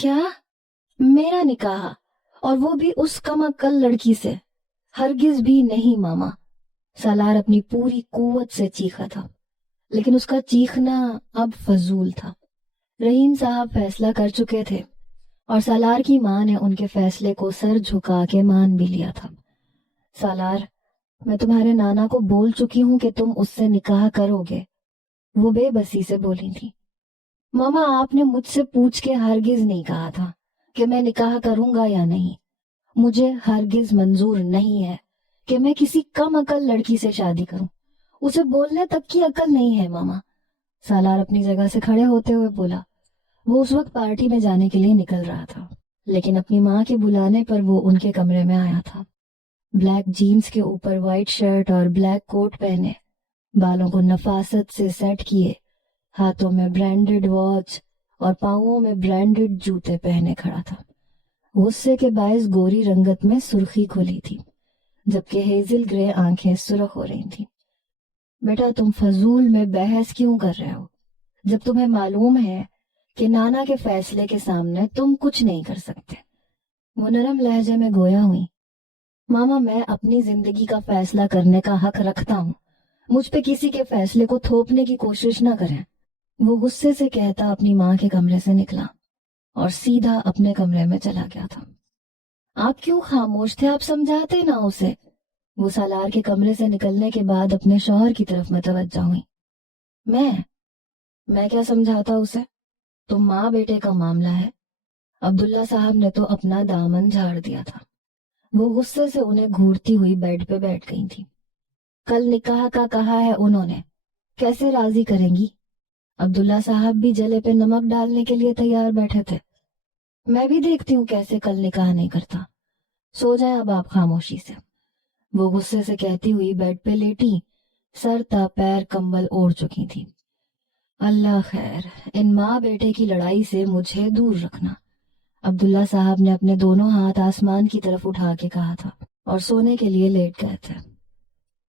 کیا؟ میرا نکاح؟ اور وہ بھی اس کم عقل لڑکی سے؟ ہرگز بھی نہیں ماما۔ سالار اپنی پوری قوت سے چیخا تھا، لیکن اس کا چیخنا اب فضول تھا۔ رحیم صاحب فیصلہ کر چکے تھے اور سالار کی ماں نے ان کے فیصلے کو سر جھکا کے مان بھی لیا تھا۔ سالار، میں تمہارے نانا کو بول چکی ہوں کہ تم اس سے نکاح کرو گے، وہ بے بسی سے بولی تھی۔ ماما، آپ نے مجھ سے پوچھ کے ہرگز نہیں کہا تھا کہ میں نکاح کروں گا یا نہیں۔ مجھے ہرگز منظور نہیں ہے کہ میں کسی کم عقل لڑکی سے شادی کروں۔ اسے بولنے تک کی عقل نہیں ہے ماما۔ سالار اپنی جگہ سے کھڑے ہوتے ہوئے بولا۔ وہ اس وقت پارٹی میں جانے کے لیے نکل رہا تھا، لیکن اپنی ماں کے بلانے پر وہ ان کے کمرے میں آیا تھا۔ بلیک جینز کے اوپر وائٹ شرٹ اور بلیک کوٹ پہنے، بالوں کو نفاست سے سیٹ کیے، ہاتھوں میں برانڈڈ واچ اور پاؤں میں برانڈڈ جوتے پہنے کھڑا تھا۔ غصے کے باعث گوری رنگت میں سرخی کھلی تھی، جبکہ ہیزل گرے آنکھیں سرخ ہو رہی تھیں۔ بیٹا، تم فضول میں بحث کیوں کر رہے ہو جب تمہیں معلوم ہے کہ نانا کے فیصلے کے سامنے تم کچھ نہیں کر سکتے؟ وہ نرم لہجے میں گویا ہوئی۔ ماما، میں اپنی زندگی کا فیصلہ کرنے کا حق رکھتا ہوں، مجھ پہ کسی کے فیصلے کو تھوپنے کی کوشش نہ کریں۔ وہ غصے سے کہتا اپنی ماں کے کمرے سے نکلا اور سیدھا اپنے کمرے میں چلا گیا تھا۔ آپ کیوں خاموش تھے؟ آپ سمجھاتے نہ اسے۔ وہ سالار کے کمرے سے نکلنے کے بعد اپنے شوہر کی طرف متوجہ ہوئی۔ میں کیا سمجھاتا اسے؟ تو ماں بیٹے کا معاملہ ہے۔ عبداللہ صاحب نے تو اپنا دامن جھاڑ دیا تھا۔ وہ غصے سے انہیں گھورتی ہوئی بیڈ پہ بیٹھ گئی تھی۔ کل نکاح کا کہا ہے انہوں نے، کیسے راضی کریں گی؟ عبداللہ صاحب بھی جلے پہ نمک ڈالنے کے لیے تیار بیٹھے تھے۔ میں بھی دیکھتی ہوں کیسے کل نکاح نہیں کرتا۔ سو جائیں اب آپ خاموشی سے۔ وہ غصے سے کہتی ہوئی بیڈ پہ لیٹی، سر تا پیر کمبل اوڑھ چکی تھی۔ اللہ خیر، ان ماں بیٹے کی لڑائی سے مجھے دور رکھنا۔ عبداللہ صاحب نے اپنے دونوں ہاتھ آسمان کی طرف اٹھا کے کہا تھا اور سونے کے لیے لیٹ گئے تھے۔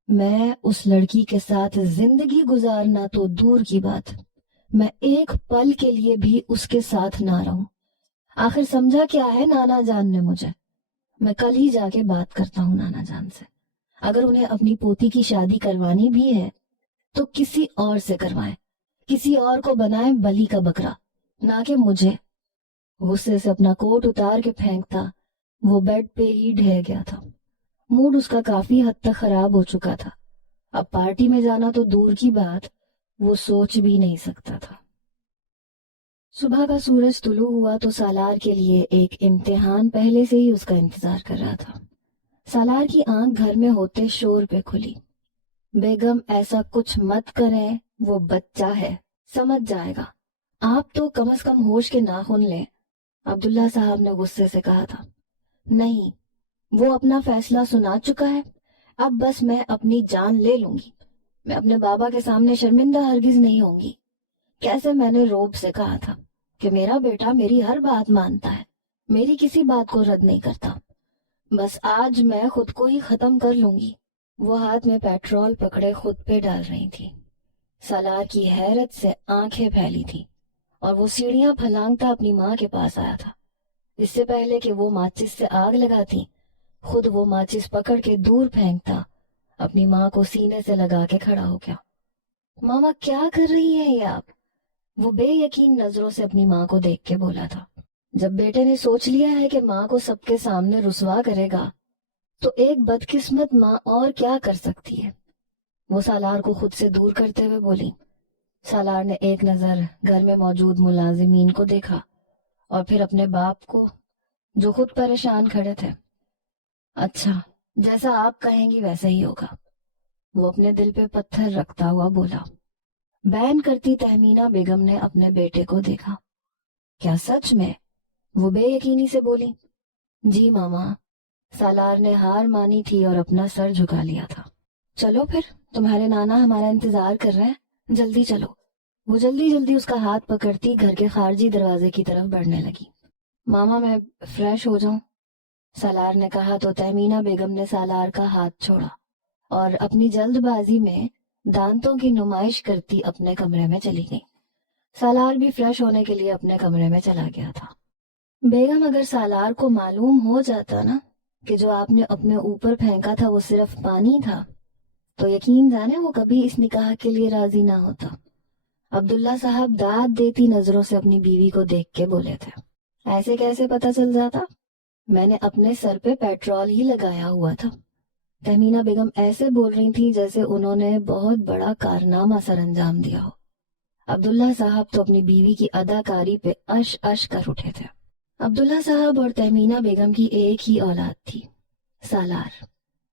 میں اس لڑکی کے ساتھ زندگی گزارنا تو دور کی بات، میں ایک پل کے لیے بھی اس کے ساتھ نہ رہوں۔ آخر سمجھا کیا ہے نانا جان نے مجھے؟ میں کل ہی جا کے بات کرتا ہوں نانا جان سے۔ اگر انہیں اپنی پوتی کی شادی کروانی بھی ہے تو کسی اور سے کروائیں، کسی اور کو بنائیں بلی کا بکرا، نہ کہ مجھے۔ غصے سے اپنا کوٹ اتار کے پھینکتا وہ بیڈ پہ ہی ڈھہ گیا تھا۔ موڈ اس کا کافی حد تک خراب ہو چکا تھا۔ اب پارٹی میں جانا تو دور کی بات، وہ سوچ بھی نہیں سکتا تھا۔ صبح کا سورج طلوع ہوا تو سالار کے لیے ایک امتحان پہلے سے ہی اس کا انتظار کر رہا تھا۔ سالار کی آنکھ گھر میں ہوتے شور پہ کھلی۔ بیگم ایسا کچھ مت کریں، وہ بچہ ہے، سمجھ جائے گا۔ آپ تو کم از کم ہوش کے ناخن لیں، عبداللہ صاحب نے غصے سے کہا تھا۔ نہیں، وہ اپنا فیصلہ سنا چکا ہے، اب بس میں اپنی جان لے لوں گی۔ میں اپنے بابا کے سامنے شرمندہ ہرگز نہیں ہوں گی۔ کیسے میں نے روب سے کہا تھا کہ میرا بیٹا میری ہر بات مانتا ہے، میری کسی بات کو رد نہیں کرتا۔ بس آج میں خود کو ہی ختم کر لوں گی۔ وہ ہاتھ میں پیٹرول پکڑے خود پہ ڈال رہی تھی۔ سالار کی حیرت سے آنکھیں پھیلی تھی اور وہ سیڑھیاں پھلانگتا اپنی ماں کے پاس آیا تھا۔ اس سے پہلے کہ وہ ماچس سے آگ لگاتی، خود وہ ماچس پکڑ کے دور پھینکتا اپنی ماں کو سینے سے لگا کے کھڑا ہو گیا۔ ماما، کیا کر رہی ہیں یہ آپ؟ وہ بے یقین نظروں سے اپنی ماں کو دیکھ کے بولا تھا۔ جب بیٹے نے سوچ لیا ہے کہ ماں کو سب کے سامنے رسوا کرے گا تو ایک بدقسمت ماں اور کیا کر سکتی ہے؟ وہ سالار کو خود سے دور کرتے ہوئے بولی۔ سالار نے ایک نظر گھر میں موجود ملازمین کو دیکھا اور پھر اپنے باپ کو، جو خود پریشان کھڑے تھے۔ اچھا، جیسا آپ کہیں گی ویسا ہی ہوگا، وہ اپنے دل پہ پتھر رکھتا ہوا بولا۔ بین کرتی تہمینہ بیگم نے اپنے بیٹے کو دیکھا۔ کیا سچ میں؟ وہ بے یقینی سے بولی۔ جی ماما، سالار نے ہار مانی تھی اور اپنا سر جھکا لیا تھا۔ چلو پھر، تمہارے نانا ہمارا انتظار کر رہے ہیں، جلدی چلو۔ وہ جلدی جلدی اس کا ہاتھ پکڑتی گھر کے خارجی دروازے کی طرف بڑھنے لگی۔ ماما، میں فریش ہو جاؤں؟ سالار نے کہا تو تہمینہ بیگم نے سالار کا ہاتھ چھوڑا اور اپنی جلد بازی میں دانتوں کی نمائش کرتی اپنے کمرے میں چلی گئی۔ سالار بھی فریش ہونے کے لیے اپنے کمرے میں چلا گیا تھا۔ بیگم اگر سالار کو معلوم ہو جاتا نا کہ جو آپ نے اپنے اوپر پھینکا تھا وہ صرف پانی تھا تو یقین جانے وہ کبھی اس نکاح کے لیے راضی نہ ہوتا۔ عبداللہ صاحب داد دیتی نظروں سے اپنی بیوی کو دیکھ کے بولے تھے، ایسے کیسے پتہ چل جاتا؟ میں نے اپنے سر پہ پیٹرول ہی لگایا ہوا تھا۔ تہمینہ بیگم ایسے بول رہی تھی جیسے انہوں نے بہت بڑا کارنامہ سر انجام دیا ہو۔ عبداللہ صاحب تو اپنی بیوی کی اداکاری پہ اش اش کر اٹھے تھے۔ عبداللہ صاحب اور تہمینہ بیگم کی ایک ہی اولاد تھی، سالار۔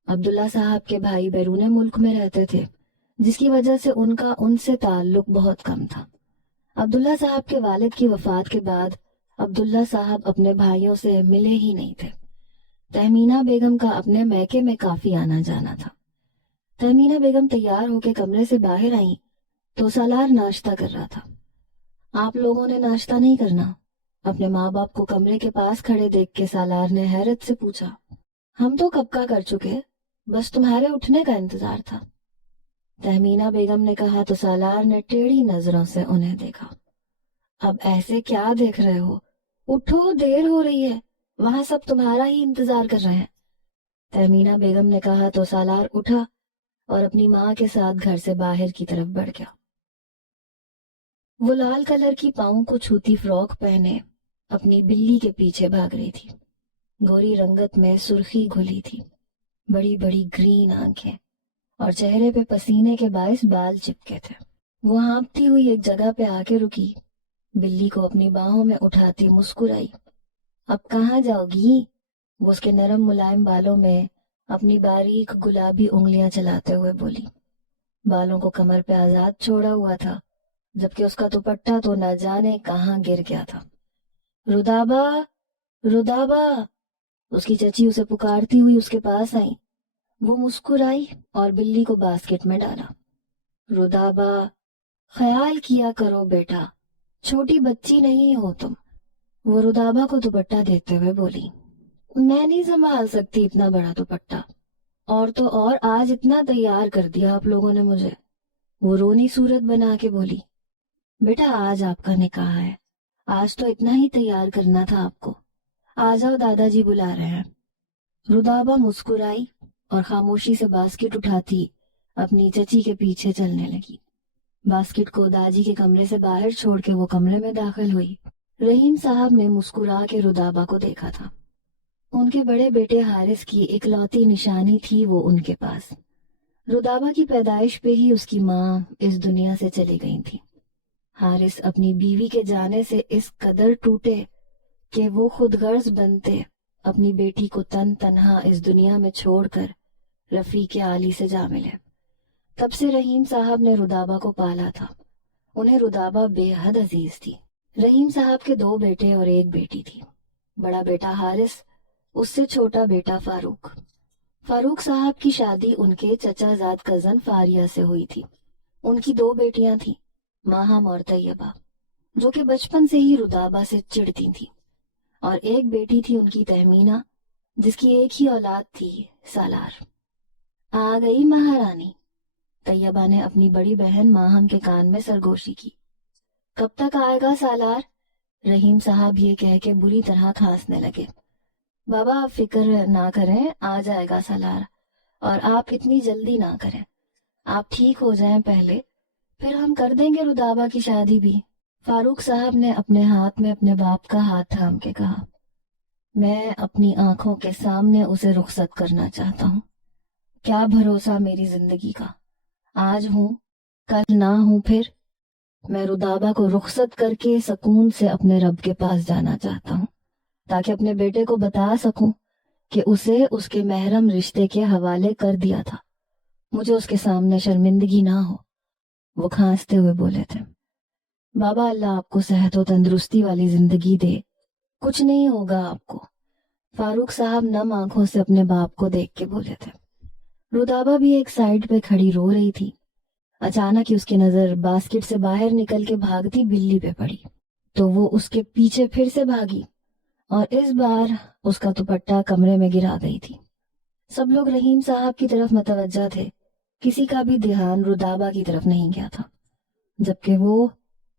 عبداللہ صاحب کے بھائی بیرون ملک میں رہتے تھے جس کی وجہ سے ان سے تعلق بہت کم تھا۔ عبداللہ صاحب کے والد کی وفات کے بعد عبداللہ صاحب اپنے بھائیوں سے ملے ہی نہیں تھے۔ تہمینہ بیگم کا اپنے میکے میں کافی آنا جانا تھا۔ تہمینہ بیگم تیار ہو کے کمرے سے باہر آئیں تو سالار ناشتہ کر رہا تھا۔ آپ لوگوں نے ناشتہ نہیں کرنا؟ اپنے ماں باپ کو کمرے کے پاس کھڑے دیکھ کے سالار نے حیرت سے پوچھا۔ ہم تو کب کا کر چکے، بس تمہارے اٹھنے کا انتظار تھا۔ تہمینہ بیگم نے کہا تو سالار نے ٹیڑھی نظروں سے انہیں دیکھا۔ اب ایسے کیا دیکھ رہے ہو، اٹھو، دیر ہو رہی ہے، وہاں سب تمہارا ہی انتظار کر رہے ہیں۔ تہمینہ بیگم نے کہا تو سالار اٹھا اور اپنی ماں کے ساتھ گھر سے باہر کی طرف بڑھ گیا۔ وہ لال کلر کی پاؤں کو چھوتی فراک پہنے اپنی بلی کے پیچھے بھاگ رہی تھی۔ گوری رنگت میں سرخی گھلی تھی، بڑی بڑی گرین آنکھیں اور چہرے پہ پسینے کے باعث بال چپکے تھے۔ وہ ہانپتی ہوئی ایک جگہ پہ آ کے رکی، بلی کو اپنی باہوں میں اٹھاتی مسکرائی۔ اب کہاں جاؤ گی؟ وہ اس کے نرم ملائم بالوں میں اپنی باریک گلابی انگلیاں چلاتے ہوئے بولی۔ بالوں کو کمر پہ آزاد چھوڑا ہوا تھا جبکہ اس کا دوپٹہ تو نہ جانے کہاں گر گیا تھا۔ رودابہ، رودابہ، اس کی چچی اسے پکارتی ہوئی اس کے پاس آئی۔ وہ مسکرائی اور بلی کو باسکٹ میں ڈالا۔ رودابہ، خیال کیا کرو بیٹا، چھوٹی بچی نہیں ہو تم، وہ رودابہ کو دوپٹہ دیتے ہوئے بولی۔ میں نہیں سنبھال سکتی اتنا بڑا دوپٹہ، اور تو اور آج اتنا تیار کر دیا آپ لوگوں نے مجھے، وہ رونی صورت بنا کے بولی۔ بیٹا آج آپ کا نکاح ہے، آج تو اتنا ہی تیار کرنا تھا آپ کو، آ جاؤ دادا جی بلا رہے ہیں۔ رودابہ مسکرائی اور خاموشی سے باسکٹ اٹھاتی اپنی چچی کے پیچھے چلنے لگی۔ باسکٹ کو داجی کے کمرے سے باہر چھوڑ کے وہ کمرے میں داخل ہوئی۔ رحیم صاحب نے مسکرا کے رودابہ کو دیکھا تھا۔ ان کے بڑے بیٹے حارث کی اکلوتی نشانی تھی وہ ان کے پاس۔ رودابہ کی پیدائش پہ ہی اس کی ماں اس دنیا سے چلی گئی تھی۔ حارث اپنی بیوی کے جانے سے اس قدر ٹوٹے کہ وہ خود غرض بنتے اپنی بیٹی کو تنہا اس دنیا میں چھوڑ کر رفیق عالی سے جا ملے۔ تب سے رحیم صاحب نے رودابہ کو پالا تھا۔ انہیں رودابہ بے حد عزیز تھی۔ رحیم صاحب کے 2 بیٹے اور 1 بیٹی تھی۔ بڑا بیٹا حارث، اس سے چھوٹا بیٹا فاروق۔ فاروق صاحب کی شادی ان کے چچا زاد کزن فاریہ سے ہوئی تھی۔ ان کی 2 بیٹیاں تھیں، ماہم اور طیبہ، جو کہ بچپن سے ہی رودابہ سے چڑتی تھی، اور 1 بیٹی تھی ان کی تہمینہ، جس کی ایک ہی اولاد تھی، سالار۔ آ گئی مہارانی، طیبہ نے اپنی بڑی بہن ماہم کے کان میں سرگوشی کی۔ کب تک آئے گا سالار؟ رحیم صاحب یہ کہہ کے بری طرح کھانسنے لگے۔ بابا آپ فکر نہ کریں، آ جائے گا سالار، اور آپ اتنی جلدی نہ کریں، آپ ٹھیک ہو جائیں پہلے، پھر ہم کر دیں گے رودابہ کی شادی بھی۔ فاروق صاحب نے اپنے ہاتھ میں اپنے باپ کا ہاتھ تھام کے کہا۔ میں اپنی آنکھوں کے سامنے اسے رخصت کرنا چاہتا ہوں، کیا بھروسہ میری زندگی کا، آج ہوں کل نہ ہوں، پھر میں رودابہ کو رخصت کر کے سکون سے اپنے رب کے پاس جانا چاہتا ہوں، تاکہ اپنے بیٹے کو بتا سکوں کہ اسے اس کے محرم رشتے کے حوالے کر دیا تھا، مجھے اس کے سامنے شرمندگی نہ ہو۔ وہ کھانستے ہوئے بولے تھے۔ بابا اللہ آپ کو صحت و تندرستی والی زندگی دے، کچھ نہیں ہوگا آپ کو، فاروق صاحب نم آنکھوں سے اپنے باپ کو دیکھ کے بولے تھے۔ رودابہ بھی ایک سائڈ پہ کھڑی رو رہی تھی۔ اچانک ہی اس کی نظر باسکٹ سے باہر نکل کے بھاگتی بلی پہ پڑی، تو وہ اس کے پیچھے پھر سے بھاگی، اور اس بار اس کا دوپٹہ کمرے میں گرا گئی تھی۔ سب لوگ رحیم صاحب کی طرف متوجہ تھے، کسی کا بھی دھیان رودابہ کی طرف نہیں گیا تھا، جبکہ وہ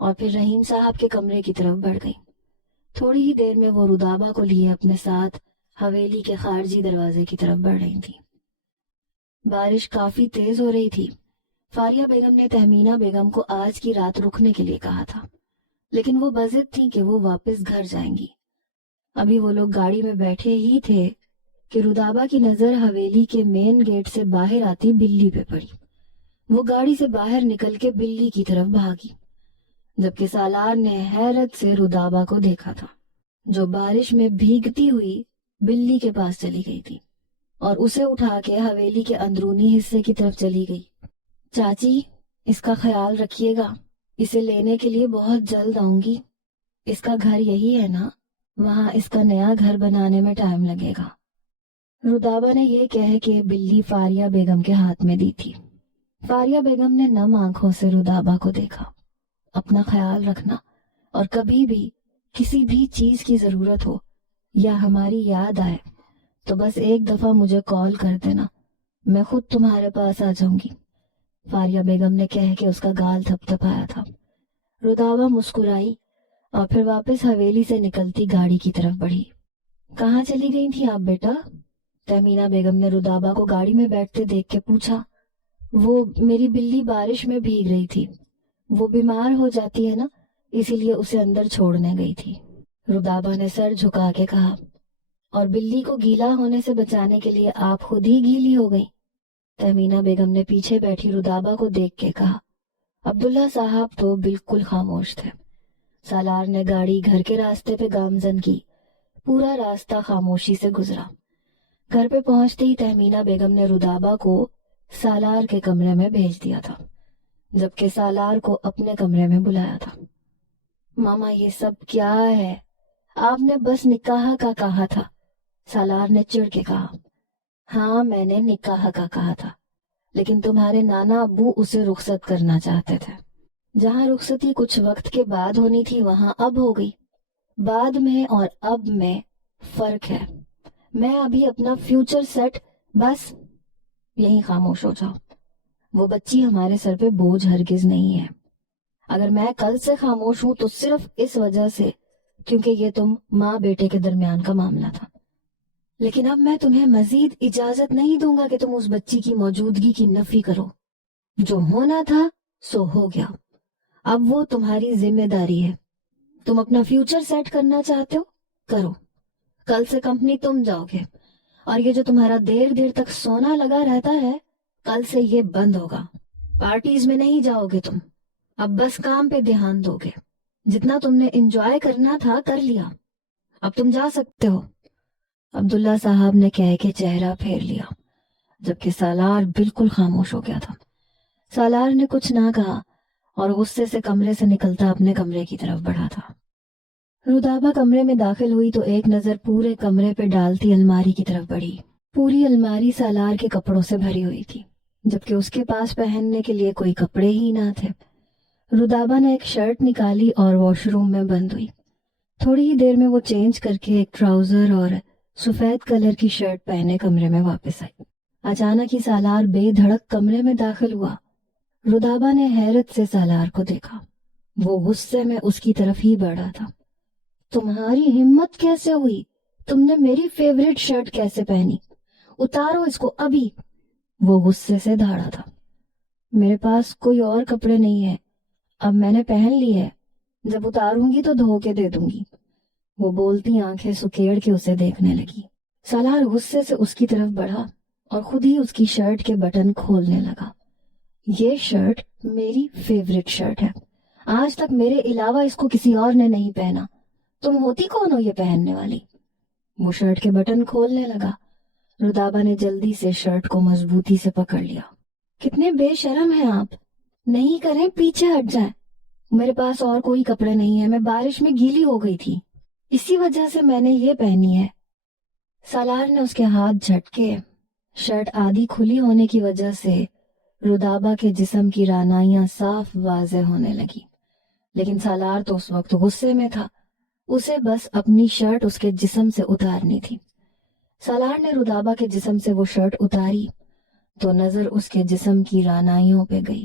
اور پھر رحیم صاحب کے کمرے کی طرف بڑھ گئی۔ تھوڑی ہی دیر میں وہ رودابہ کو لیے اپنے ساتھ حویلی کے خارجی دروازے کی طرف بڑھ رہی تھی۔ بارش کافی تیز ہو رہی تھی۔ فاریہ بیگم نے تہمینہ بیگم کو آج کی رات رکنے کے لیے کہا تھا، لیکن وہ بضد تھی کہ وہ واپس گھر جائیں گی۔ ابھی وہ لوگ گاڑی میں بیٹھے ہی تھے کہ رودابہ کی نظر حویلی کے مین گیٹ سے باہر آتی بلی پہ پڑی۔ وہ گاڑی سے باہر نکل کے بلی کی طرف بھاگی، جبکہ سالار نے حیرت سے رودابہ کو دیکھا تھا، جو بارش میں بھیگتی ہوئی بلی کے پاس چلی گئی تھی اور اسے اٹھا کے حویلی کے اندرونی حصے کی طرف چلی گئی۔ چاچی، اس کا خیال رکھیے گا، اسے لینے کے لیے بہت جلد آؤں گی۔ اس کا گھر یہی ہے نا؟ وہاں اس کا نیا گھر بنانے میں ٹائم لگے گا۔ رودابہ نے یہ کہہ کے بلی فاریہ بیگم کے ہاتھ میں دی تھی۔ فاریہ بیگم نے نم آنکھوں سے رودابہ کو دیکھا۔ اپنا خیال رکھنا، اور کبھی بھی کسی بھی چیز کی ضرورت ہو یا ہماری یاد آئے تو بس ایک دفعہ مجھے کال کر دینا، میں خود تمہارے پاس آ جاؤں گی، فاریہ بیگم نے کہہ کے اس کا گال تھپ تھپایا تھا۔ رودابہ مسکرائی اور پھر واپس حویلی سے نکلتی گاڑی کی طرف بڑھی۔ کہاں چلی گئی تھی آپ بیٹا؟ تہمینہ بیگم نے رودابہ کو گاڑی میں بیٹھتے دیکھ کے پوچھا۔ وہ میری بلی بارش میں بھیگ رہی تھی، وہ بیمار ہو جاتی ہے نا، اسی لیے اسے اندر چھوڑنے گئی تھی، رودابہ نے سر جھکا کے کہا۔ اور بلی کو گیلا ہونے سے بچانے کے لیے آپ خود ہی گیلی ہو گئی؟ تہمینہ بیگم نے پیچھے بیٹھی رودابہ کو دیکھ کے کہا۔ عبداللہ صاحب تو بالکل خاموش تھے۔ سالار نے گاڑی گھر کے راستے پہ گامزن کی۔ پورا راستہ خاموشی سے گزرا۔ گھر پہ پہنچتے ہی تہمینہ بیگم نے رودابہ کو سالار کے کمرے میں بھیج دیا تھا، جبکہ سالار کو اپنے کمرے میں بلایا تھا۔ ماما، یہ سب کیا ہے؟ آپ نے بس نکاح کا کہا تھا، سالار نے چڑ کے کہا۔ ہاں، میں نے نکاح کا کہا تھا، لیکن تمہارے نانا ابو اسے رخصت کرنا چاہتے تھے۔ جہاں رخصتی کچھ وقت کے بعد ہونی تھی وہاں اب ہو گئی۔ بعد میں اور اب میں فرق ہے۔ میں ابھی اپنا فیوچر سیٹ، بس یہیں خاموش ہو جاؤ۔ وہ بچی ہمارے سر پہ بوجھ ہرگز نہیں ہے۔ اگر میں کل سے خاموش ہوں تو صرف اس وجہ سے کیونکہ یہ تم ماں بیٹے کے درمیان کا معاملہ تھا، لیکن اب میں تمہیں مزید اجازت نہیں دوں گا کہ تم اس بچی کی موجودگی کی نفی کرو۔ جو ہونا تھا سو ہو گیا، اب وہ تمہاری ذمہ داری ہے۔ تم اپنا فیوچر سیٹ کرنا چاہتے ہو، کرو۔ کل سے کمپنی تم جاؤ گے، اور یہ جو تمہارا دیر دیر تک سونا لگا رہتا ہے کل سے یہ بند ہوگا۔ پارٹیز میں نہیں جاؤ گے تم، اب بس کام پہ دھیان دو گے۔ جتنا تم نے انجوائے کرنا تھا کر لیا، اب تم جا سکتے ہو۔ عبداللہ صاحب نے کہہ کے چہرہ پھیر لیا، جبکہ سالار بالکل خاموش ہو گیا تھا۔ سالار نے کچھ نہ کہا اور غصے سے کمرے سے نکلتا اپنے کمرے کی طرف بڑھا تھا۔ رودابہ کمرے میں داخل ہوئی تو ایک نظر پورے کمرے پہ ڈالتی الماری کی طرف بڑھی۔ پوری الماری سالار کے کپڑوں سے بھری ہوئی تھی، جبکہ اس کے پاس پہننے کے لیے کوئی کپڑے ہی نہ تھے۔ رودابہ نے ایک شرٹ نکالی اور واش روم میں بند ہوئی۔ تھوڑی ہی دیر میں وہ چینج کر کے ایک ٹراؤزر اور سفید کلر کی شرٹ پہنے کمرے میں واپس آئی۔ اچانک ہی سالار بے دھڑک کمرے میں داخل ہوا۔ رودابہ نے حیرت سے سالار کو دیکھا۔ وہ غصے میں اس کی طرف ہی بڑھا تھا۔ تمہاری ہمت کیسے ہوئی؟ تم نے میری فیوریٹ شرٹ کیسے پہنی؟ اتارو اس کو ابھی۔ وہ غصے سے دھاڑا تھا۔ میرے پاس کوئی اور کپڑے نہیں ہے، اب میں نے پہن لی ہے، جب اتاروں گی تو دھو کے دے دوں گی۔ وہ بولتی آنکھیں سکیڑ کے اسے دیکھنے لگی۔ سالار غصے سے اس کی طرف بڑھا اور خود ہی اس کی شرٹ کے بٹن کھولنے لگا۔ یہ شرٹ میری فیوریٹ شرٹ ہے، آج تک میرے علاوہ اس کو کسی اور نے نہیں پہنا، تم ہوتی کون ہو یہ پہننے والی؟ وہ شرٹ کے بٹن کھولنے لگا۔ رودابہ نے جلدی سے شرٹ کو مضبوطی سے پکڑ لیا۔ کتنے بے شرم ہیں آپ، نہیں کریں پیچھے ہٹ جائیں۔ میرے پاس اور کوئی کپڑے نہیں ہیں، میں بارش میں گیلی ہو گئی تھی، اسی وجہ سے میں نے یہ پہنی ہے۔ سالار نے اس کے ہاتھ جھٹکے۔ شرٹ آدھی کھلی ہونے کی وجہ سے رودابہ کے جسم کی رانائیاں صاف واضح ہونے لگی، لیکن سالار تو اس وقت غصے میں تھا، اسے بس اپنی شرٹ اس کے جسم سے اتارنی تھی۔ سالار نے رودابہ کے جسم سے وہ شرٹ اتاری تو نظر اس کے جسم کی رانائیوں پہ گئی۔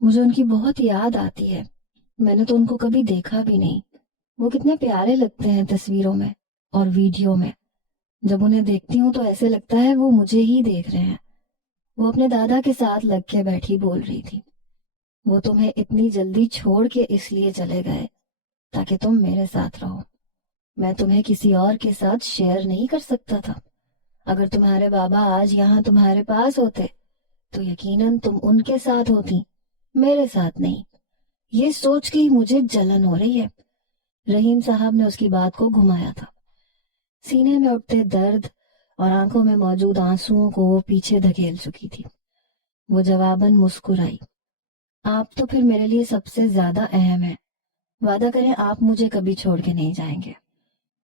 مجھے ان کی بہت یاد آتی ہے. میں نے تو ان کو کبھی دیکھا بھی نہیں. وہ کتنے پیارے لگتے ہیں تصویروں میں اور ویڈیو میں. جب انہیں دیکھتی ہوں تو ایسے لگتا ہے وہ مجھے ہی دیکھ رہے ہیں. وہ اپنے دادا کے ساتھ لگ کے بیٹھی بول رہی تھی. وہ تمہیں اتنی جلدی چھوڑ کے اس لیے چلے گئے تاکہ تم میرے ساتھ رہو. میں تمہیں کسی اور کے ساتھ شیئر نہیں کر سکتا تھا. اگر تمہارے بابا آج یہاں تمہارے پاس ہوتے تو یقیناً تم ان کے ساتھ ہوتی, میرے ساتھ نہیں. یہ سوچ کے ہی مجھے جلن ہو رہی ہے. رحیم صاحب نے اس کی بات کو گھمایا تھا. سینے میں اٹھتے درد اور آنکھوں میں موجود آنسوؤں کو وہ پیچھے دھکیل چکی تھی. وہ جواباً مسکرائی. آپ تو پھر میرے لیے سب سے زیادہ اہم ہیں. وعدہ کریں آپ مجھے کبھی چھوڑ کے نہیں جائیں گے.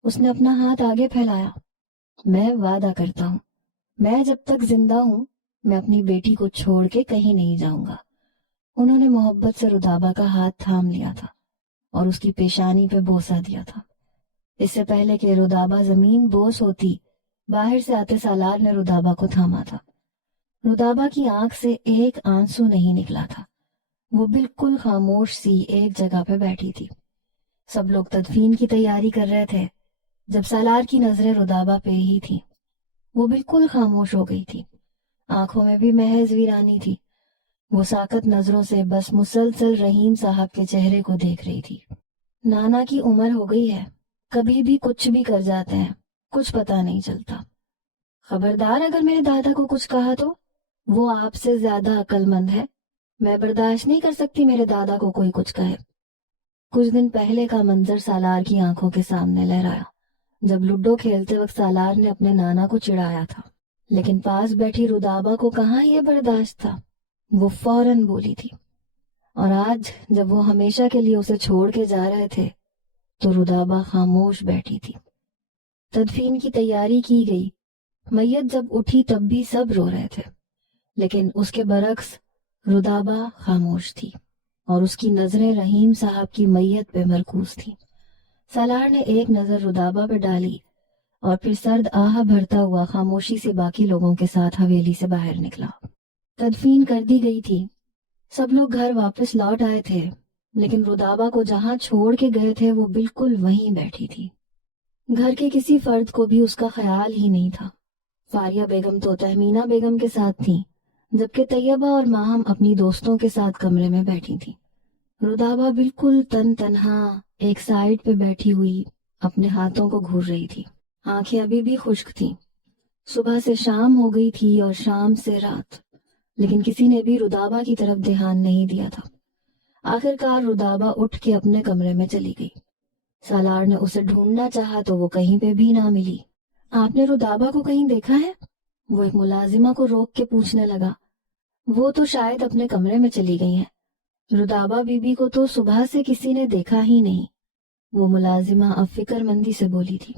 اس نے اپنا ہاتھ آگے پھیلایا. میں وعدہ کرتا ہوں, میں جب تک زندہ ہوں میں اپنی بیٹی کو چھوڑ کے کہیں نہیں جاؤں گا. انہوں نے محبت سے رودابہ کا ہاتھ تھام لیا تھا اور اس کی پیشانی پہ بوسہ دیا تھا. اس سے پہلے کہ رودابہ زمین بوس ہوتی, باہر سے آتے سالار نے رودابہ کو تھاما تھا. رودابہ کی آنکھ سے ایک آنسو نہیں نکلا تھا. وہ بالکل خاموش سی ایک جگہ پہ بیٹھی تھی. سب لوگ تدفین کی تیاری کر رہے تھے جب سالار کی نظریں رودابہ پہ ہی تھی. وہ بالکل خاموش ہو گئی تھی. آنکھوں میں بھی محض ویرانی تھی. وہ ساکت نظروں سے بس مسلسل رحیم صاحب کے چہرے کو دیکھ رہی تھی. نانا کی عمر ہو گئی ہے, کبھی بھی کچھ بھی کر جاتے ہیں, کچھ پتا نہیں چلتا. خبردار اگر میرے دادا کو کچھ کہا تو وہ آپ سے زیادہ عقل مند ہے. میں برداشت نہیں کر سکتی میرے دادا کو کوئی کچھ کہے. کچھ دن پہلے کا منظر سالار کی آنکھوں کے سامنے لہرایا جب لوڈو کھیلتے وقت سالار نے اپنے نانا کو چڑھایا تھا. لیکن پاس بیٹھی رودابہ کو کہاں یہ برداشت تھا. وہ فوراً بولی تھی. اور آج جب وہ ہمیشہ کے لیے اسے چھوڑ کے جا رہے تھے تو رودابہ خاموش بیٹھی تھی. تدفین کی تیاری کی گئی. میت جب اٹھی تب بھی سب رو رہے تھے, لیکن اس کے برعکس رودابہ خاموش تھی اور اس کی نظریں رحیم صاحب کی میت پہ مرکوز تھی. سالار نے ایک نظر رودابہ پہ ڈالی اور پھر سرد آہ بھرتا ہوا خاموشی سے باقی لوگوں کے ساتھ حویلی سے باہر نکلا. تدفین کر دی گئی تھی. سب لوگ گھر واپس لوٹ آئے تھے, لیکن رودابہ کو جہاں چھوڑ کے گئے تھے وہ بالکل وہیں بیٹھی تھی. گھر کے کسی فرد کو بھی اس کا خیال ہی نہیں تھا. فاریہ بیگم تو تہمینہ بیگم کے ساتھ تھیں, جبکہ طیبہ اور ماہم اپنی دوستوں کے ساتھ کمرے میں بیٹھی تھیں. رودابہ بالکل تنہا ایک سائیڈ پہ بیٹھی ہوئی اپنے ہاتھوں کو گھور رہی تھی. آنکھیں ابھی بھی خشک تھیں. صبح سے شام ہو گئی تھی اور شام سے رات, لیکن کسی نے بھی رودابہ کی طرف دھیان نہیں دیا تھا. آخرکار رودابہ اٹھ کے اپنے کمرے میں چلی گئی. سالار نے اسے ڈھونڈنا چاہا تو وہ کہیں پہ بھی نہ ملی. آپ نے رودابہ کو کہیں دیکھا ہے؟ وہ ایک ملازمہ کو روک کے پوچھنے لگا. وہ تو شاید اپنے کمرے میں چلی گئی ہیں. رودابہ بی بی کو تو صبح سے کسی نے دیکھا ہی نہیں. وہ ملازمہ اب فکر مندی سے بولی تھی.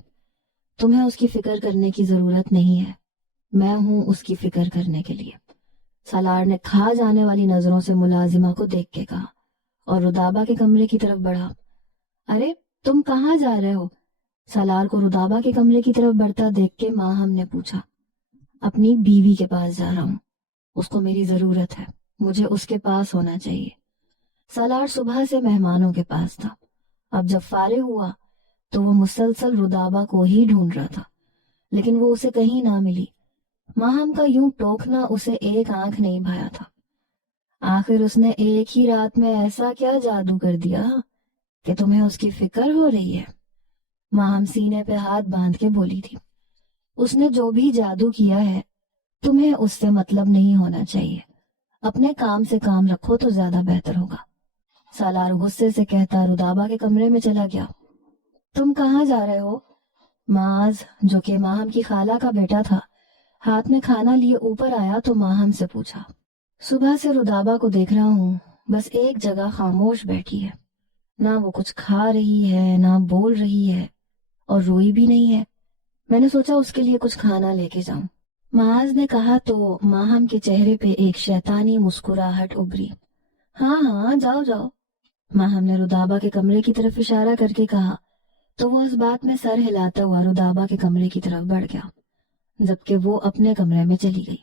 تمہیں اس کی فکر کرنے کی ضرورت نہیں ہے, میں ہوں اس کی فکر کرنے کے لیے. سالار نے کھا جانے والی نظروں سے ملازمہ کو دیکھ کے کہا اور رودابہ کے کمرے کی طرف بڑھا. ارے تم کہاں جا رہے ہو؟ سالار کو رودابہ کے کمرے کی طرف بڑھتا دیکھ کے ماہم نے پوچھا. اپنی بیوی کے پاس جا رہا ہوں, اس کو میری ضرورت ہے, مجھے اس کے پاس ہونا چاہیے. سالار صبح سے مہمانوں کے پاس تھا. اب جب فارغ ہوا تو وہ مسلسل رودابہ کو ہی ڈھونڈ رہا تھا, لیکن وہ اسے کہیں نہ ملی. ماہم کا یوں ٹوکنا اسے ایک آنکھ نہیں بھایا تھا. آخر اس نے ایک ہی رات میں ایسا کیا جادو کر دیا کہ تمہیں اس کی فکر ہو رہی ہے؟ ماہم سینے پہ ہاتھ باندھ کے بولی تھی. اس نے جو بھی جادو کیا ہے تمہیں اس سے مطلب نہیں ہونا چاہیے. اپنے کام سے کام رکھو تو زیادہ بہتر ہوگا. سالار غصے سے کہتا رودابہ کے کمرے میں چلا گیا. تم کہاں جا رہے ہو؟ معاذ, جو کہ ماہم کی خالہ کا بیٹا تھا, ہاتھ میں کھانا لیے اوپر آیا تو ماہم سے پوچھا. صبح سے رودابہ کو دیکھ رہا ہوں, بس ایک جگہ خاموش بیٹھی ہے. نہ وہ کچھ کھا رہی ہے, نہ بول رہی ہے, اور روئی بھی نہیں ہے. میں نے سوچا اس کے لیے کچھ کھانا لے کے جاؤں. معاذ نے کہا تو ماہم کے چہرے پہ ایک شیطانی مسکراہٹ ابھری. ہاں ہاں جاؤ جاؤ. ماہم نے رودابہ کے کمرے کی طرف اشارہ کر کے کہا تو وہ اس بات میں سر ہلاتا ہوا رودابہ کے کمرے کی طرف بڑھ گیا, جبکہ وہ اپنے کمرے میں چلی گئی.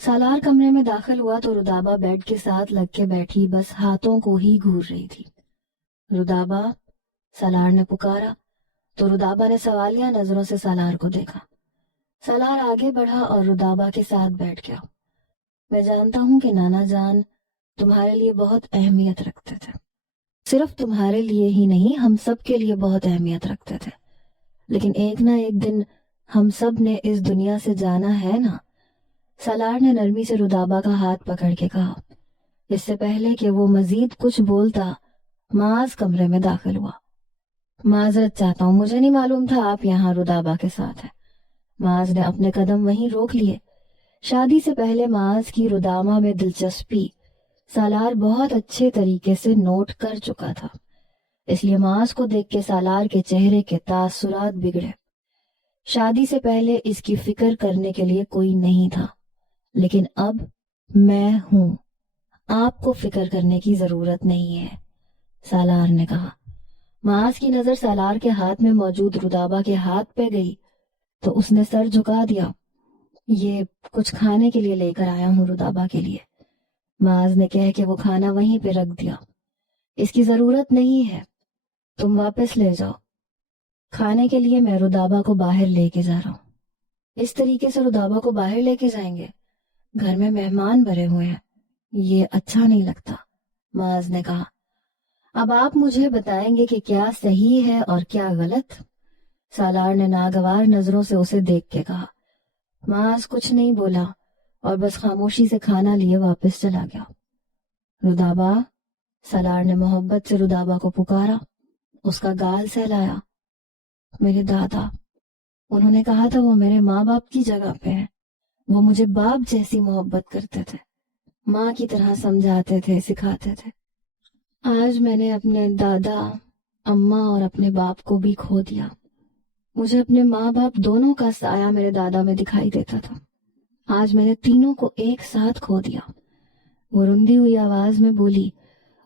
سالار کمرے میں داخل ہوا تو رودابہ بیڈ کے ساتھ لگ کے بیٹھی بس ہاتھوں کو ہی گھور رہی تھی۔ رودابہ، سالار نے پکارا تو رودابہ نے سوالیہ نظروں سے سالار کو دیکھا۔ سالار آگے بڑھا اور رودابہ کے ساتھ بیٹھ گیا۔ میں جانتا ہوں کہ نانا جان تمہارے لیے بہت اہمیت رکھتے تھے، صرف تمہارے لیے ہی نہیں ہم سب کے لیے بہت اہمیت رکھتے تھے، لیکن ایک نہ ایک دن ہم سب نے اس دنیا سے جانا ہے نا۔ سالار نے نرمی سے رودابہ کا ہاتھ پکڑ کے کہا۔ اس سے پہلے کہ وہ مزید کچھ بولتا معاذ کمرے میں داخل ہوا۔ معذرت چاہتا ہوں، مجھے نہیں معلوم تھا آپ یہاں رودابہ کے ساتھ ہیں۔ معاذ نے اپنے قدم وہیں روک لیے۔ شادی سے پہلے معاذ کی رودابہ میں دلچسپی سالار بہت اچھے طریقے سے نوٹ کر چکا تھا، اس لیے معاذ کو دیکھ کے سالار کے چہرے کے تاثرات بگڑے۔ شادی سے پہلے اس کی فکر کرنے کے لیے کوئی نہیں تھا، لیکن اب میں ہوں، آپ کو فکر کرنے کی ضرورت نہیں ہے، سالار نے کہا۔ معاذ کی نظر سالار کے ہاتھ میں موجود رودابہ کے ہاتھ پہ گئی تو اس نے سر جھکا دیا۔ یہ کچھ کھانے کے لیے لے کر آیا ہوں رودابہ کے لیے، معاذ نے کہہ کے وہ کھانا وہیں پہ رکھ دیا۔ اس کی ضرورت نہیں ہے، تم واپس لے جاؤ۔ کھانے کے لیے میں رودابہ کو باہر لے کے جا رہا ہوں۔ اس طریقے سے رودابہ کو باہر لے کے جائیں گے؟ گھر میں مہمان بھرے ہوئے ہیں، یہ اچھا نہیں لگتا، معاذ نے کہا۔ اب آپ مجھے بتائیں گے کہ کیا صحیح ہے اور کیا غلط؟ سالار نے ناگوار نظروں سے اسے دیکھ کے کہا۔ معاذ کچھ نہیں بولا اور بس خاموشی سے کھانا لیے واپس چلا گیا۔ رودابہ، سالار نے محبت سے رودابہ کو پکارا، اس کا گال سہلایا۔ میرے دادا، انہوں نے کہا تھا وہ میرے ماں باپ کی جگہ پہ ہے، وہ مجھے باپ جیسی محبت کرتے تھے، ماں کی طرح سمجھاتے تھے، سکھاتے تھے۔ آج میں نے اپنے دادا، اماں اور اپنے باپ کو بھی کھو دیا۔ مجھے اپنے ماں باپ دونوں کا سایہ میرے دادا میں دکھائی دیتا تھا، آج میں نے تینوں کو ایک ساتھ کھو دیا، وہ رندی ہوئی آواز میں بولی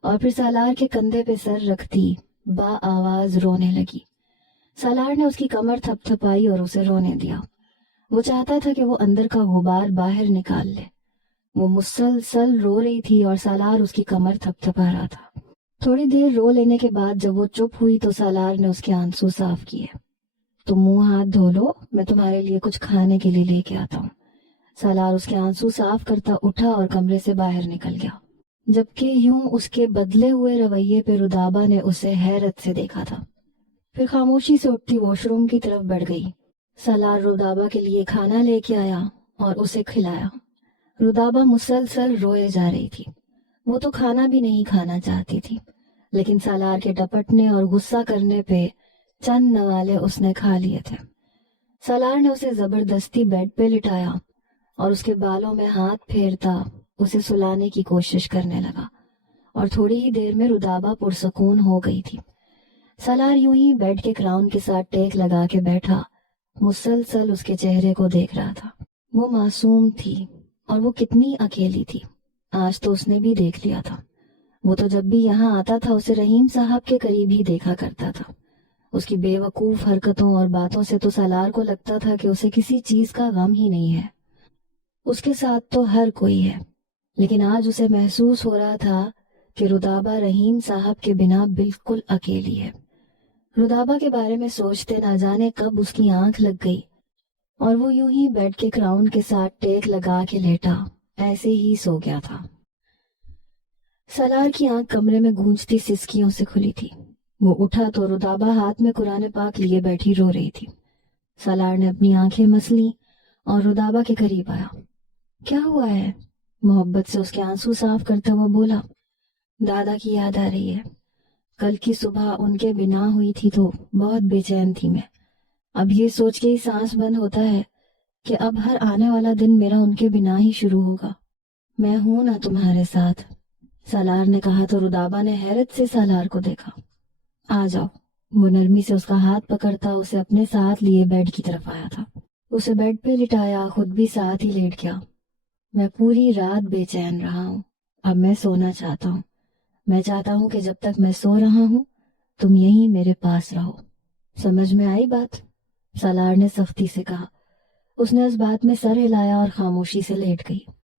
اور پھر سالار کے کندھے پہ سر رکھتی با آواز رونے لگی۔ سالار نے اس کی کمر تھپ تھپائی اور اسے رونے دیا۔ وہ چاہتا تھا کہ وہ اندر کا غبار باہر نکال لے۔ وہ مسلسل رو رہی تھی اور سالار اس کی کمر تھپ تھپا رہا تھا۔ تھوڑی دیر رو لینے کے بعد جب وہ چپ ہوئی تو سالار نے اس کے آنسو صاف کیے۔ تم منہ ہاتھ دھو لو، میں تمہارے لیے کچھ کھانے کے لیے لے کے آتا ہوں۔ سالار اس کے آنسو صاف کرتا اٹھا اور کمرے سے باہر نکل گیا، جبکہ یوں اس کے بدلے ہوئے رویے پہ رودابہ نے اسے حیرت سے دیکھا تھا۔ پھر خاموشی سے اٹھتی واش روم کی طرف بڑھ گئی۔ سالار رودابہ کے لیے کھانا لے کے آیا اور اسے کھلایا۔ رودابہ مسلسل روئے جا رہی تھی۔ وہ تو کھانا بھی نہیں کھانا چاہتی تھی، لیکن سالار کے ڈپٹنے اور غصہ کرنے پہ چند نوالے اس نے کھا لیے تھے۔ سالار نے اسے زبردستی بیڈ پہ لٹایا اور اس کے بالوں میں ہاتھ پھیرتا اسے سلانے کی کوشش کرنے لگا، اور تھوڑی ہی دیر میں رودابہ پرسکون ہو گئی تھی۔ سالار یوں ہی بیڈ کے کراؤن کے ساتھ ٹیک لگا کے بیٹھا مسلسل اس کے چہرے کو دیکھ رہا تھا۔ وہ معصوم تھی اور وہ کتنی اکیلی تھی، آج تو اس نے بھی دیکھ لیا تھا۔ وہ تو جب بھی یہاں آتا تھا اسے رحیم صاحب کے قریب ہی دیکھا کرتا تھا۔ اس کی بے وقوف حرکتوں اور باتوں سے تو سالار کو لگتا تھا کہ اسے کسی چیز کا غم ہی نہیں ہے۔ اس کے ساتھ تو ہر کوئی ہے، لیکن آج اسے محسوس ہو رہا تھا کہ رودابہ رحیم صاحب کے بنا بالکل اکیلی ہے۔ رودابہ کے بارے میں سوچتے نہ جانے کب اس کی آنکھ لگ گئی اور وہ یوں ہی بیڈ کے کراؤن کے ساتھ ٹیک لگا کے لیٹا ایسے ہی سو گیا تھا۔ سالار کی آنکھ کمرے میں گونجتی سسکیوں سے کھلی تھی۔ وہ اٹھا تو رودابہ ہاتھ میں قرآن پاک لیے بیٹھی رو رہی تھی۔ سالار نے اپنی آنکھیں مسلی اور رودابہ کے قریب آیا۔ کیا ہوا ہے؟ محبت سے اس کے آنسو صاف کرتا ہوا بولا۔ دادا کی یاد آ رہی ہے، کل کی صبح ان کے بنا ہوئی تھی تو بہت بے چین تھی میں۔ اب یہ سوچ کے ہی سانس بند ہوتا ہے کہ اب ہر آنے والا دن میرا ان کے بنا ہی شروع ہوگا۔ میں ہوں نا تمہارے ساتھ، سالار نے کہا تو رودابہ نے حیرت سے سالار کو دیکھا۔ آ جاؤ، وہ نرمی سے اس کا ہاتھ پکڑتا اسے اپنے ساتھ لیے بیڈ کی طرف آیا تھا۔ اسے بیڈ پہ لٹایا، خود بھی ساتھ ہی لیٹ گیا۔ میں پوری رات بے چین رہا ہوں، اب میں سونا چاہتا ہوں۔ میں چاہتا ہوں کہ جب تک میں سو رہا ہوں تم یہیں میرے پاس رہو۔ سمجھ میں آئی بات؟ سالار نے سختی سے کہا۔ اس نے اس بات میں سر ہلایا اور خاموشی سے لیٹ گئی۔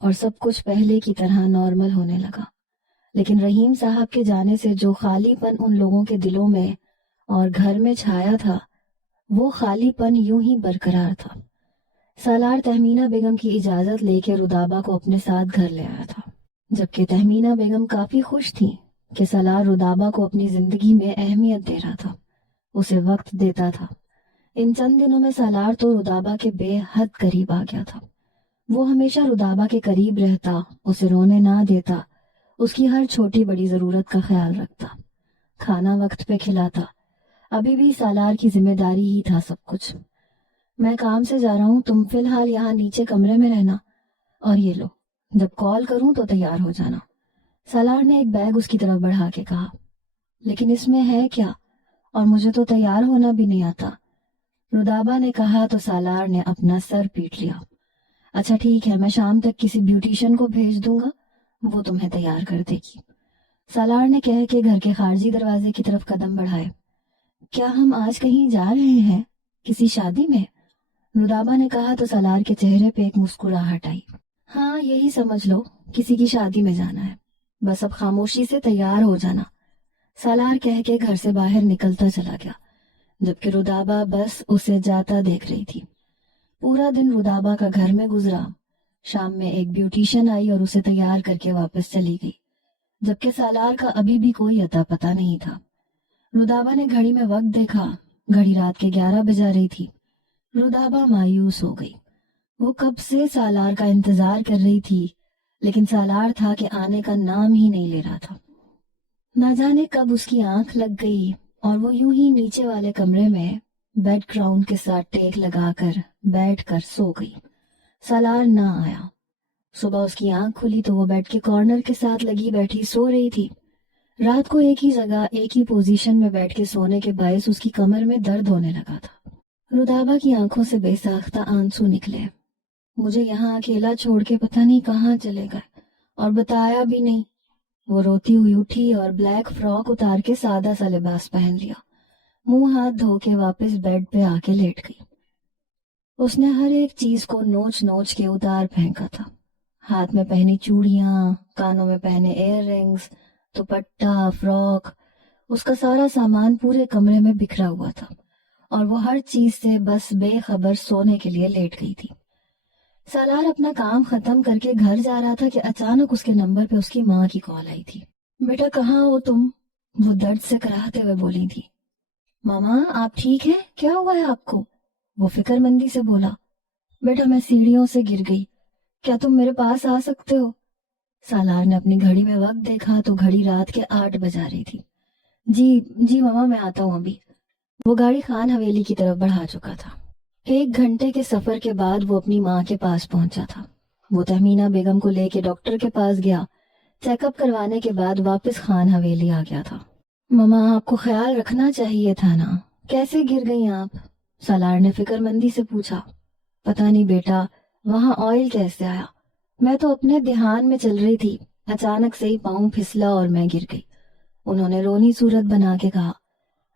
اور سب کچھ پہلے کی طرح نارمل ہونے لگا، لیکن رحیم صاحب کے جانے سے جو خالی پن ان لوگوں کے دلوں میں اور گھر میں چھایا تھا، وہ خالی پن یوں ہی برقرار تھا۔ سالار تہمینہ بیگم کی اجازت لے کے رودابہ کو اپنے ساتھ گھر لے آیا تھا، جبکہ تہمینہ بیگم کافی خوش تھی کہ سالار رودابہ کو اپنی زندگی میں اہمیت دے رہا تھا، اسے وقت دیتا تھا۔ ان چند دنوں میں سالار تو رودابہ کے بے حد قریب آ گیا تھا۔ وہ ہمیشہ رودابہ کے قریب رہتا، اسے رونے نہ دیتا، اس کی ہر چھوٹی بڑی ضرورت کا خیال رکھتا، کھانا وقت پہ کھلاتا۔ ابھی بھی سالار کی ذمہ داری ہی تھا سب کچھ۔ میں کام سے جا رہا ہوں، تم فی الحال یہاں نیچے کمرے میں رہنا، اور یہ لو، جب کال کروں تو تیار ہو جانا۔ سالار نے ایک بیگ اس کی طرف بڑھا کے کہا۔ لیکن اس میں ہے کیا؟ اور مجھے تو تیار ہونا بھی نہیں آتا، رودابہ نے کہا تو سالار نے اپنا سر پیٹ لیا۔ اچھا ٹھیک ہے، میں شام تک کسی بیوٹیشین کو بھیج دوں گا، وہ تمہیں تیار کر دے گی، سالار نے کہہ کے گھر کے خارجی دروازے کی طرف قدم بڑھائے۔ کیا ہم آج کہیں جا رہے ہیں، کسی شادی میں؟ رودابہ نے کہا تو سالار کے چہرے پہ ایک مسکراہٹ آئی۔ ہاں یہی سمجھ لو، کسی کی شادی میں جانا ہے، بس اب خاموشی سے تیار ہو جانا، سالار کہہ کے گھر سے باہر نکلتا چلا گیا، جبکہ رودابہ بس اسے جاتا دیکھ رہی تھی۔ پورا دن رودابہ کا گھر میں گزرا۔ شام میں ایک بیوٹیشین آئی اور اسے تیار کر کے واپس چلی گئی، جبکہ سالار کا ابھی بھی کوئی اتا پتہ نہیں تھا۔ رودابہ نے گھڑی میں وقت دیکھا، گھڑی رات کے 11 بجا رہی تھی۔ رودابہ مایوس ہو گئی، وہ کب سے سالار کا انتظار کر رہی تھی، لیکن سالار تھا کہ آنے کا نام ہی نہیں لے رہا تھا۔ نہ جانے کب اس کی آنکھ لگ گئی اور وہ یوں ہی نیچے والے کمرے میں بیڈ گراؤنڈ کے ساتھ ٹیک لگا کر بیٹھ کر سو گئی۔ سالار نہ آیا۔ صبح اس کی آنکھ کھلی تو وہ بیڈ کے کارنر کے ساتھ لگی بیٹھی سو رہی تھی۔ رات کو ایک ہی جگہ ایک ہی پوزیشن میں بیٹھ کے سونے کے باعث اس کی کمر میں درد ہونے لگا تھا۔ رودابہ کی آنکھوں سے بے ساختہ آنسو نکلے۔ مجھے یہاں اکیلا چھوڑ کے پتہ نہیں کہاں چلے گئے اور بتایا بھی نہیں۔ وہ روتی ہوئی اٹھی اور بلیک فراک اتار کے سادہ سا لباس پہن لیا، منہ ہاتھ دھو کے واپس بیڈ پہ آ کے لیٹ گئی۔ اس نے ہر ایک چیز کو نوچ نوچ کے اتار پھینکا تھا، ہاتھ میں پہنی چوڑیاں، کانوں میں پہنے ایئر رنگز، دوپٹہ، فراک، اس کا سارا سامان پورے کمرے میں بکھرا ہوا تھا، اور وہ ہر چیز سے بس بے خبر سونے کے لیے لیٹ گئی تھی۔ سالار اپنا کام ختم کر کے گھر جا رہا تھا کہ اچانک اس کے نمبر پہ اس کی ماں کی کال آئی تھی۔ بیٹا کہاں ہو تم؟ وہ درد سے کراہتے ہوئے بولی تھی۔ ماما آپ ٹھیک ہیں؟ کیا ہوا ہے آپ کو؟ وہ فکر مندی سے بولا۔ بیٹا میں سیڑھیوں سے گر گئی، کیا تم میرے پاس آ سکتے ہو؟ سالار نے اپنی گھڑی میں وقت دیکھا تو گھڑی رات کے 8 بجا رہی تھی۔ جی ماما میں آتا ہوں ابھی۔ وہ گاڑی خان حویلی کی طرف بڑھا چکا تھا۔ 1 گھنٹے کے سفر کے بعد وہ اپنی ماں کے پاس پہنچا تھا۔ وہ تہمینہ بیگم کو لے کے ڈاکٹر کے پاس گیا، چیک اپ کروانے کے بعد واپس خان حویلی آ گیا تھا۔ ماما آپ کو خیال رکھنا چاہیے تھا نا، کیسے گر گئی آپ؟ سالار نے فکر مندی سے پوچھا۔ پتہ نہیں بیٹا، وہاں آئل کیسے آیا؟ میں تو اپنے دھیان میں چل رہی تھی، اچانک سے ہی پاؤں پھسلا اور میں گر گئی۔ انہوں نے رونی صورت بنا کے کہا۔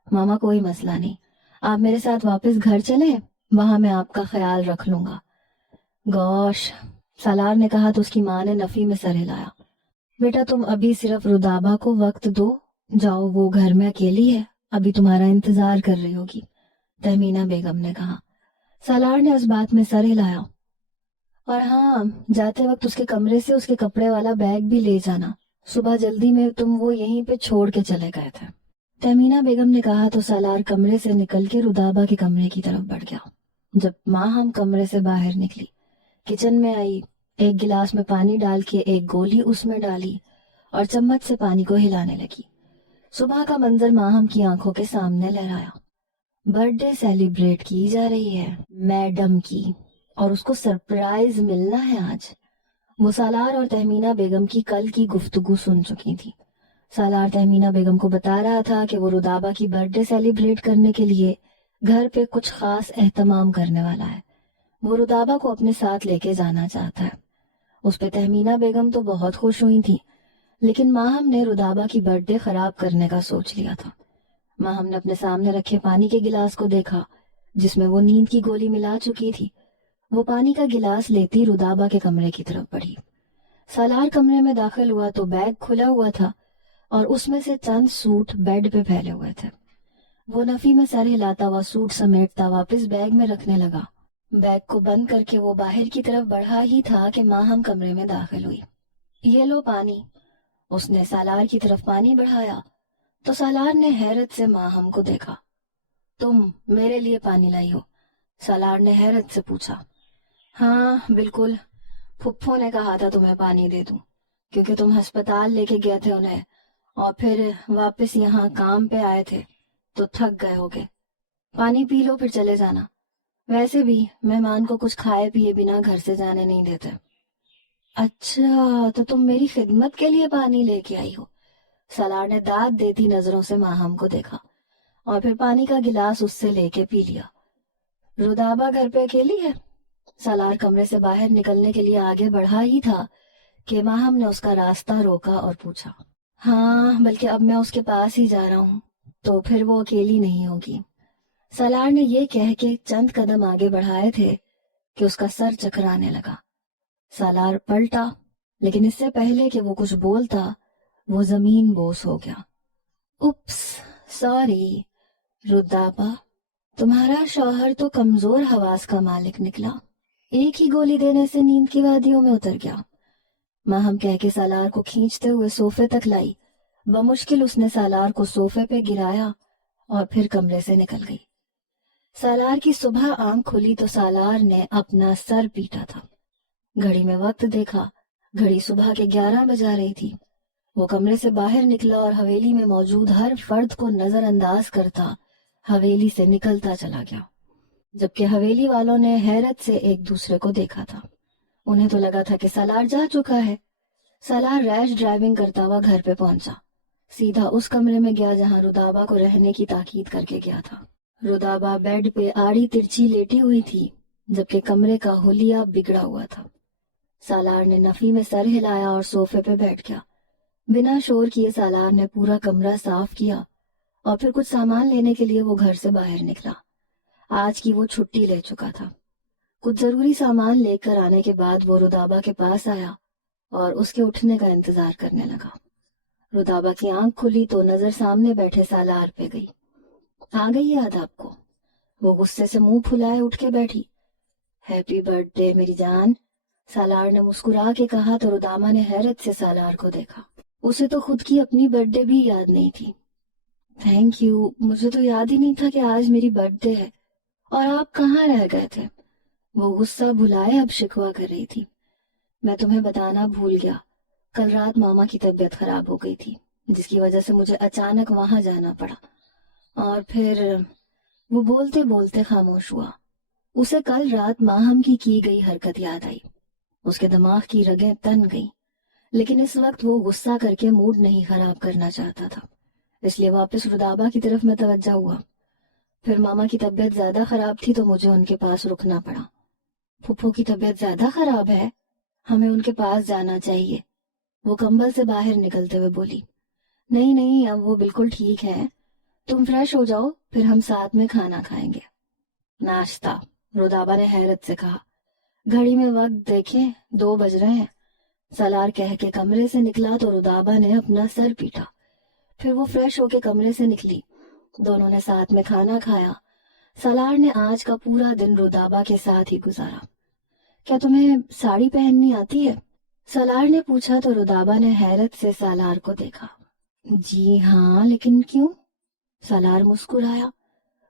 ماما کوئی مسئلہ نہیں، آپ میرے ساتھ واپس گھر چلیں، وہاں میں آپ کا خیال رکھ لوں گا۔ گوش، سالار نے کہا تو اس کی ماں نے نفی میں سر ہلایا۔ بیٹا تم ابھی صرف رودابہ کو وقت دو، جاؤ وہ گھر میں اکیلی ہے، ابھی تمہارا انتظار کر رہی ہوگی، تہمینہ بیگم نے کہا۔ سالار نے اس بات میں سر ہلایا۔ اور ہاں، جاتے وقت اس کے کمرے سے اس کے کپڑے والا بیگ بھی لے جانا، صبح جلدی میں تم وہ یہیں پہ چھوڑ کے چلے گئے تھے، تہمینہ بیگم نے کہا تو سالار کمرے سے نکل کے رودابہ کے کمرے کی طرف بڑھ گیا۔ جب ماں ہم کمرے سے باہر نکلی، کچن میں آئی، ایک گلاس میں پانی ڈال کے ایک گولی اس میں ڈالی اور چمچ سے پانی کو ہلانے لگی۔ صبح کا منظر ماہم کی آنکھوں کے سامنے لہرایا۔ برتھ ڈے سیلیبریٹ کی جا رہی ہے میڈم کی، اور اس کو سرپرائز ملنا ہے آج۔ وہ سالار اور تہمینہ بیگم کی کل کی گفتگو سن چکی تھی۔ سالار تہمینہ بیگم کو بتا رہا تھا کہ وہ رودابہ کی برتھ ڈے سیلیبریٹ کرنے کے لیے گھر پہ کچھ خاص اہتمام کرنے والا ہے، وہ رودابہ کو اپنے ساتھ لے کے جانا چاہتا ہے۔ اس پہ تہمینہ بیگم تو بہت خوش ہوئی تھی، لیکن ماہم نے رودابہ کی برتھ ڈے خراب کرنے کا سوچ لیا تھا۔ ماہم نے اپنے سامنے رکھے پانی کے گلاس کو دیکھا جس میں وہ نیند کی گولی ملا چکی تھی۔ وہ پانی کا گلاس لیتی رودابا کے کمرے کی طرف بڑھی۔ سالار کمرے میں داخل ہوا تو بیگ کھلا ہوا تھا اور اس میں سے چند سوٹ بیڈ پہ پھیلے ہوئے تھے۔ وہ نفی میں سر ہلاتا ہوا سوٹ سمیٹتا واپس بیگ میں رکھنے لگا۔ بیگ کو بند کر کے وہ باہر کی طرف بڑھا ہی تھا کہ ماہم کمرے میں داخل ہوئی۔ یہ لو پانی۔ اس نے سالار کی طرف پانی بڑھایا تو سالار نے حیرت سے ماہم کو دیکھا۔ تم میرے لیے پانی لائی ہو؟ سالار نے حیرت سے پوچھا۔ ہاں بالکل، پھپھو نے کہا تھا تمہیں پانی دے دوں، کیونکہ تم ہسپتال لے کے گئے تھے انہیں اور پھر واپس یہاں کام پہ آئے تھے تو تھک گئے ہوگے۔ پانی پی لو پھر چلے جانا، ویسے بھی مہمان کو کچھ کھائے پیے بنا گھر سے جانے نہیں دیتے۔ اچھا تو تم میری خدمت کے لیے پانی لے کے آئی ہو؟ سالار نے داد دیتی نظروں سے ماہم کو دیکھا اور پھر پانی کا گلاس اس سے لے کے پی لیا۔ رودابا گھر پہ اکیلی ہے؟ سالار کمرے سے باہر نکلنے کے لیے آگے بڑھا ہی تھا کہ ماہم نے اس کا راستہ روکا اور پوچھا۔ ہاں، بلکہ اب میں اس کے پاس ہی جا رہا ہوں، تو پھر وہ اکیلی نہیں ہوگی۔ سالار نے یہ کہہ کے چند قدم آگے بڑھائے تھے کہ اس کا سر چکرانے لگا۔ سالار پلٹا، لیکن اس سے پہلے کہ وہ کچھ بولتا وہ زمین بوس ہو گیا۔ اپس، سوری رودابا، تمہارا شوہر تو کمزور حواس کا مالک نکلا، ایک ہی گولی دینے سے نیند کی وادیوں میں اتر گیا۔ ماہم کہہ کے سالار کو کھینچتے ہوئے صوفے تک لائی۔ بمشکل اس نے سالار کو صوفے پہ گرایا اور پھر کمرے سے نکل گئی۔ سالار کی صبح آنکھ کھلی تو سالار نے اپنا سر پیٹا تھا۔ گھڑی میں وقت دیکھا، گھڑی صبح کے 11 بجا رہی تھی۔ وہ کمرے سے باہر نکلا اور حویلی میں موجود ہر فرد کو نظر انداز کرتا حویلی سے نکلتا چلا گیا، جبکہ حویلی والوں نے حیرت سے ایک دوسرے کو دیکھا تھا۔ انہیں تو لگا تھا کہ سالار جا چکا ہے۔ سالار ریش ڈرائیونگ کرتا ہوا گھر پہ پہنچا، سیدھا اس کمرے میں گیا جہاں رودابا کو رہنے کی تاکید کر کے گیا تھا۔ رودابا بیڈ پہ آڑی ترچھی لیٹی ہوئی تھی، جبکہ کمرے کا حلیہ بگڑا ہوا تھا۔ سالار نے نفی میں سر ہلایا اور صوفے پہ بیٹھ گیا۔ بنا شور کیے سالار نے پورا کمرہ صاف کیا اور پھر کچھ سامان لینے کے لیے وہ گھر سے باہر نکلا۔ آج کی وہ چھٹی لے چکا تھا۔ کچھ ضروری سامان لے کر آنے کے بعد وہ رودابا کے پاس آیا اور اس کے اٹھنے کا انتظار کرنے لگا۔ رودابا کی آنکھ کھلی تو نظر سامنے بیٹھے سالار پہ گئی۔ آ گئی یاد آپ کو؟ وہ غصے سے منہ پھلائے اٹھ کے بیٹھی۔ ہیپی برتھ ڈے میری جان، سالار نے مسکرا کے کہا تو رودابا نے حیرت سے سالار کو دیکھا۔ اسے تو خود کی اپنی برتھ ڈے بھی یاد نہیں تھی۔ تھینک یو، مجھے تو یاد ہی نہیں تھا کہ آج میری برتھ ڈے ہے، اور آپ کہاں رہ گئے تھے؟ وہ غصہ بھلائے اب شکوہ کر رہی تھی۔ میں تمہیں بتانا بھول گیا، کل رات ماما کی طبیعت خراب ہو گئی تھی، جس کی وجہ سے مجھے اچانک وہاں جانا پڑا، اور پھر وہ بولتے بولتے خاموش ہوا۔ اسے کل رات ماہم کی گئی حرکت یاد آئی۔ اس کے دماغ کی رگیں تن گئیں، لیکن اس وقت وہ غصہ کر کے موڈ نہیں خراب کرنا چاہتا تھا، اس لیے واپس رودابا کی طرف متوجہ ہوا۔ پھر ماما کی طبیعت زیادہ خراب تھی تو مجھے ان کے پاس رکنا پڑا۔ پھپھو کی طبیعت زیادہ خراب ہے، ہمیں ان کے پاس جانا چاہیے، وہ کمبل سے باہر نکلتے ہوئے بولی۔ نہیں نہیں، اب وہ بالکل ٹھیک ہے، تم فریش ہو جاؤ، پھر ہم ساتھ میں کھانا کھائیں گے۔ ناشتہ، رودابا نے حیرت سے کہا۔ گھڑی میں وقت دیکھیں، 2 بج رہے ہیں۔ سالار کہہ کے کمرے سے نکلا تو رودابا نے اپنا سر پیٹا۔ پھر وہ فریش ہو کے کمرے سے نکلی۔ دونوں نے ساتھ میں کھانا کھایا۔ سالار نے آج کا پورا دن رودابا کے ساتھ ہی گزارا۔ کیا تمہیں ساڑی پہننی آتی ہے؟ سالار نے پوچھا تو رودابا نے حیرت سے سالار کو دیکھا۔ جی ہاں، لیکن کیوں؟ سالار مسکرایا۔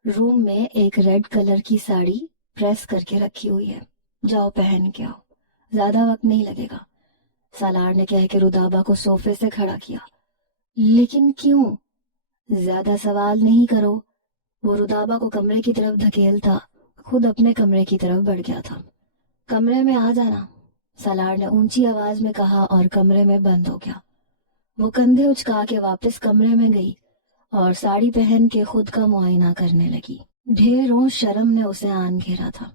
روم میں ایک ریڈ کلر کی ساڑی پریس کر کے رکھی ہوئی ہے، جاؤ پہن کے آؤ، زیادہ وقت نہیں لگے گا، سالار نے کہہ کے رودابا کو صوفے سے کھڑا کیا۔ لیکن کیوں؟ زیادہ سوال نہیں کرو۔ وہ رودابا کو کمرے کی طرف دھکیلتا خود اپنے کمرے کی طرف بڑھ گیا تھا۔ کمرے میں آ جانا، سالار نے اونچی آواز میں کہا اور کمرے میں بند ہو گیا۔ وہ کندھے اچکا کے واپس کمرے میں گئی اور ساڑی پہن کے خود کا معائنہ کرنے لگی۔ ڈھیروں شرم نے اسے آن گھیرا تھا۔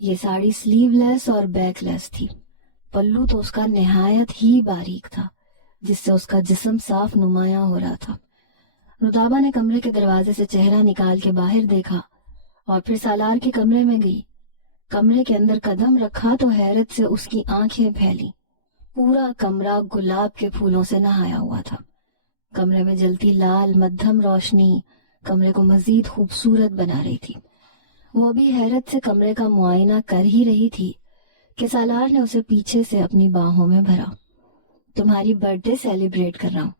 یہ ساڑی سلیو لیس اور بیک لیس تھی۔ پلو تو اس کا نہایت ہی باریک تھا، جس سے اس کا جسم صاف نمایاں ہو رہا تھا۔ رودابا نے کمرے کے دروازے سے چہرہ نکال کے باہر دیکھا اور پھر سالار کے کمرے میں گئی۔ کمرے کے اندر قدم رکھا تو حیرت سے اس کی آنکھیں پھیلی. پورا کمرہ گلاب کے پھولوں سے نہایا ہوا تھا. کمرے میں جلتی لال مدھم روشنی کمرے کو مزید خوبصورت بنا رہی تھی. وہ بھی حیرت سے کمرے کا معائنہ کر ہی رہی تھی کہ سالار نے اسے پیچھے سے اپنی باہوں میں بھرا. تمہاری برتھ ڈے سیلیبریٹ کر رہا ہوں،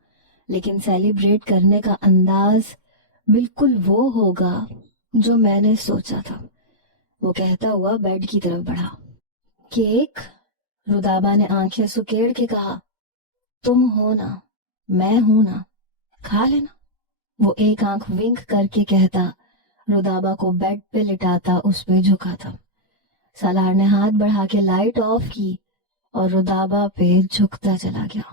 لیکن سیلیبریٹ کرنے کا انداز بالکل وہ ہوگا جو میں نے سوچا تھا. وہ کہتا ہوا بیڈ کی طرف بڑھا. کیک؟ رودابا نے آنکھیں سکیڑ کے کہا. تم ہو نا، میں ہوں نا، کھا لینا. وہ ایک آنکھ ونک کر کے کہتا، رودابا کو بیڈ پہ لٹاتا اس پہ جھکا تھا. سالار نے ہاتھ بڑھا کے لائٹ آف کی اور رودابا پہ جھکتا چلا گیا.